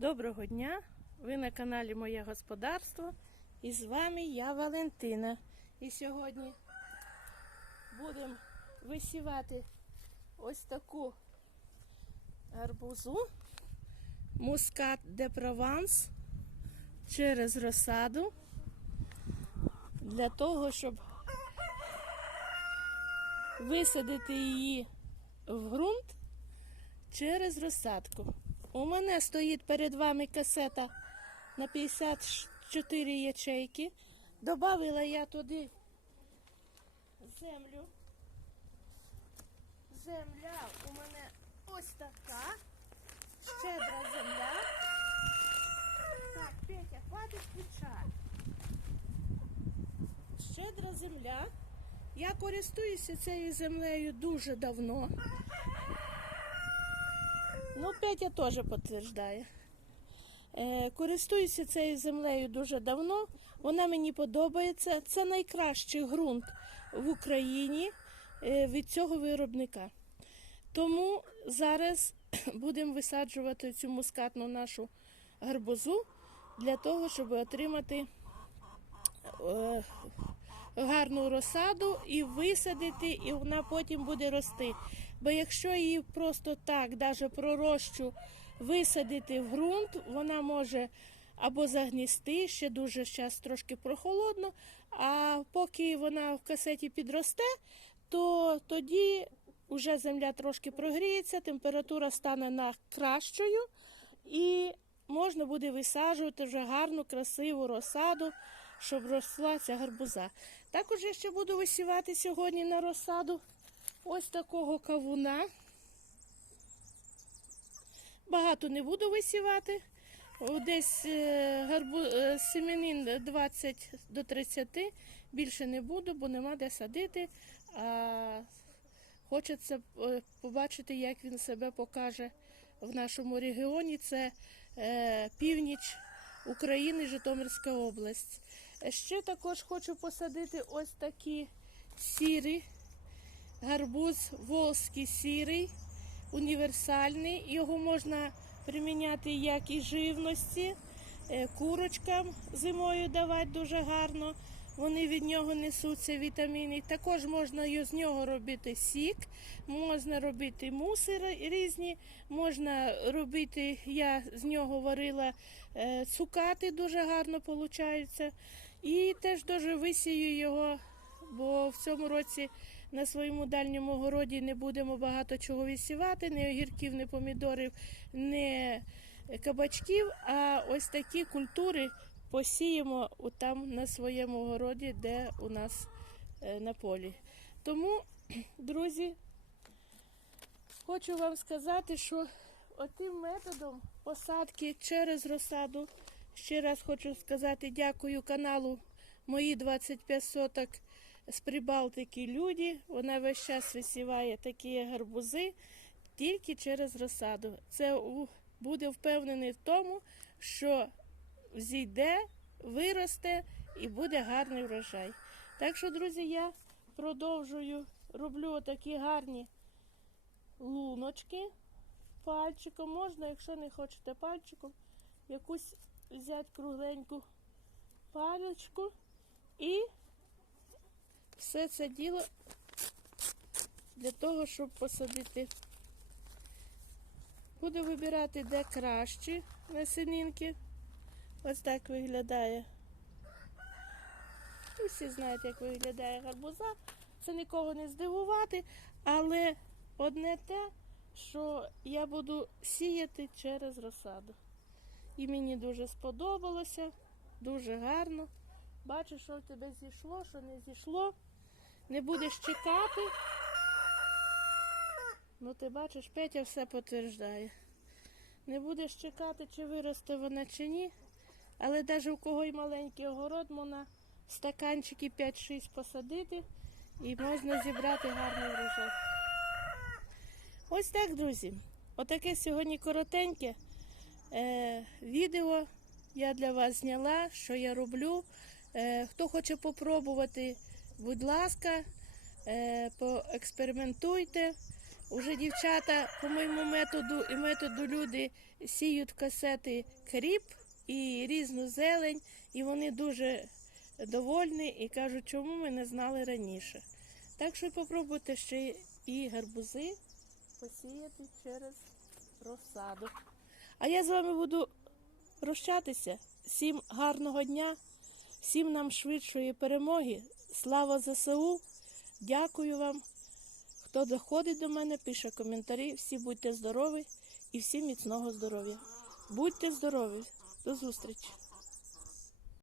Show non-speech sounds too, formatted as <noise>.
Доброго дня! Ви на каналі Моє Господарство. І з вами я Валентина. І сьогодні будемо висівати ось таку гарбузу мускат де Прованс через розсаду для того, щоб висадити її в ґрунт через розсадку. У мене стоїть перед вами касета на 54 ячейки. Добавила я туди землю. Земля у мене ось така. Щедра земля. Так, Петя, хватить включати. Щедра земля. Я користуюся цією землею дуже давно. Ну, Петя теж підтверджує. Е, користуюся цією землею дуже давно. Вона мені подобається. Це найкращий ґрунт в Україні е, від цього виробника. Тому зараз <clears throat> будемо висаджувати цю мускатну нашу гарбузу для того, щоб отримати е, гарну розсаду і висадити, і вона потім буде рости. Бо якщо її просто так, навіть пророщу, висадити в ґрунт, вона може або загністи, ще дуже зараз трошки прохолодно, а поки вона в касеті підросте, то тоді вже земля трошки прогріється, температура стане на кращою і можна буде висаджувати вже гарну, красиву розсаду, щоб росла ця гарбуза. Також я ще буду висівати сьогодні на розсаду ось такого кавуна. Багато не буду висівати. Десь е, гарбу... е, семенін 20 до 30, більше не буду, бо нема де садити. А хочеться е, побачити, як він себе покаже в нашому регіоні. Це північ України, Житомирська область. Ще також хочу посадити ось такі сірі гарбуз волзький сірий, універсальний. Його можна приміняти як і живності, е, курочкам зимою давати дуже гарно. Вони від нього несуться вітаміни. Також можна з нього робити сік, можна робити муси різні, можна робити, я з нього варила е, цукати, дуже гарно виходить. І теж дуже висію його, бо в цьому році на своєму дальньому городі не будемо багато чого висівати, ні огірків, ні помідорів, ні кабачків, а ось такі культури посіємо там на своєму городі, де у нас е, на полі. Тому, <clears throat> друзі, хочу вам сказати, що отим методом посадки через розсаду, ще раз хочу сказати дякую каналу Мої 25 соток з Прибалтики люди. Вона весь час висіває такі гарбузи тільки через розсаду. Це буде впевнений в тому, що зійде, виросте і буде гарний врожай. Так що, друзі, я продовжую, роблю отакі гарні луночки пальчиком. Можна, якщо не хочете пальчиком, якусь взяти кругленьку паличку і все це діло для того, щоб посадити. Буду вибирати, де кращі насінинки. Ось так виглядає. Усі знають, як виглядає гарбуза. Це нікого не здивувати, але одне те, що я буду сіяти через розсаду. І мені дуже сподобалося, дуже гарно. Бачу, що в тебе зійшло, що не зійшло. Не будеш чекати. Ну, ти бачиш, Петя все підтверджує. Не будеш чекати, чи виросте вона, чи ні. Але навіть у кого й маленький огород, можна стаканчики 5-6 посадити і можна зібрати гарний врожай. Ось так, друзі. Отаке сьогодні коротеньке е, відео я для вас зняла, що я роблю. Е, хто хоче попробувати, будь ласка, е, поекспериментуйте, Уже дівчата по моєму методу і методу люди сіють касети кріп і різну зелень, і вони дуже довольні і кажуть, чому ми не знали раніше. Так що попробуйте ще і гарбузи посіяти через розсаду. А я з вами буду прощатися. Всім гарного дня, всім нам швидшої перемоги. Слава ЗСУ! Дякую вам. Хто доходить до мене, пише коментарі. Всі будьте здорові і всім міцного здоров'я. Будьте здорові. До зустрічі!